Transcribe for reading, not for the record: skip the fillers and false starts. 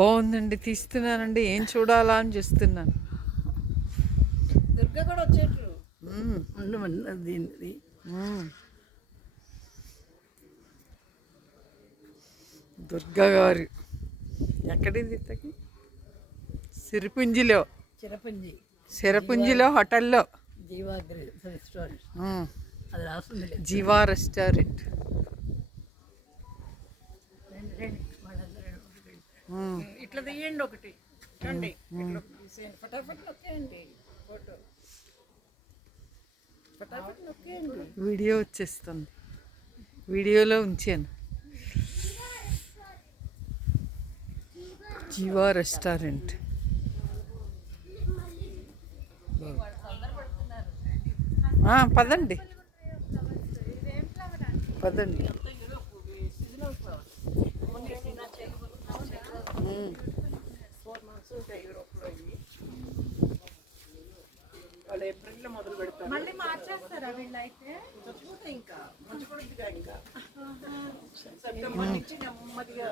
బాగుందండి, తీస్తున్నానండి. ఏం చూడాలా అని చూస్తున్నాను. దుర్గ కూడా వచ్చేట్లు దీనిది దుర్గా గారు ఎక్కడింది ఇంతకి? సిరపుంజిలో హోటల్లో జీవా రెస్టారెంట్ అది రాస్తుంది. జీవా రెస్టారెంట్. ఇట్లా తీయండి ఒకటి, రండి ఫటాఫట్ నొక్కేయండి ఫోటో, ఫటాఫట్ నొక్కేయండి. వీడియో వచ్చేస్తుంది, వీడియోలో ఉంచాను. జీవా రెస్టారెంట్. పదండి పదండి. వాళ్ళు ఏప్రిల్లో మొదలు పెడతారు. మళ్ళీ మార్చేస్తారా వీళ్ళైతే? చచ్చిపోతాయి ఇంకా, మంచి కూడా ఇంకా సెప్టెంబర్ నుంచి నెమ్మదిగా